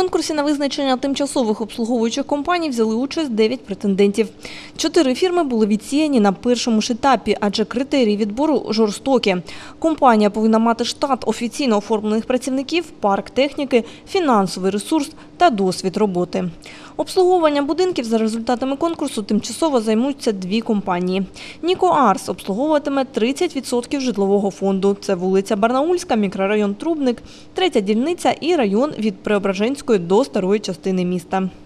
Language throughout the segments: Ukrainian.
конкурсі на визначення тимчасових обслуговуючих компаній взяли участь 9 претендентів. Чотири фірми були відсіяні на першому ж етапі, адже критерії відбору жорстокі. Компанія повинна мати штат офіційно оформлених працівників, парк техніки, фінансовий ресурс та досвід роботи. Обслуговуванням будинків за результатами конкурсу тимчасово займуться дві компанії. Ніко Арс обслуговуватиме 30% житлового фонду. Це вулиця Барнаульська, мікрорайон Трубник, третя дільниця і район від Преображенської до старої частини міста. –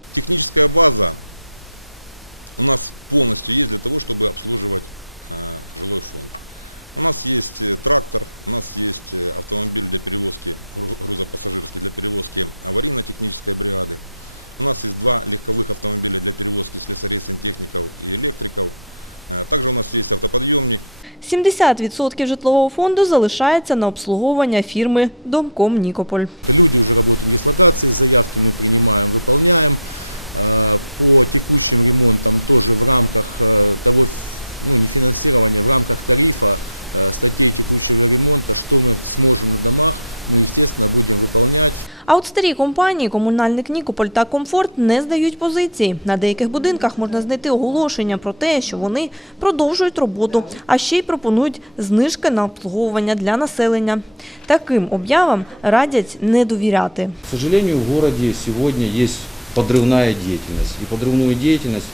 70% житлового фонду залишається на обслуговування фірми Домком Нікополь. А от старі компанії комунальник Нікополь та Комфорт не здають позиції. На деяких будинках можна знайти оголошення про те, що вони продовжують роботу, а ще й пропонують знижки на обслуговування для населення. Таким об'явам радять не довіряти. К сожалению, в городе сегодня есть подрывная деятельность. И подрывную деятельность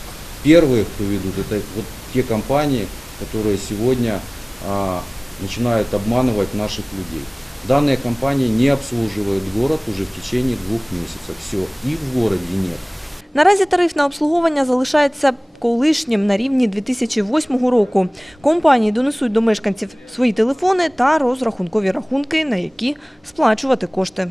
первые, кто ведут, это вот те компании, которые сегодня а, начинают обманывать наших людей. Данные компании не обслуживают город уже в течение двух месяцев. Все, их в городе нет. Наразі тариф на обслуговування залишається колишнім на рівні 2008 року. Компанії донесуть до мешканців свої телефони та розрахункові рахунки, на які сплачувати кошти.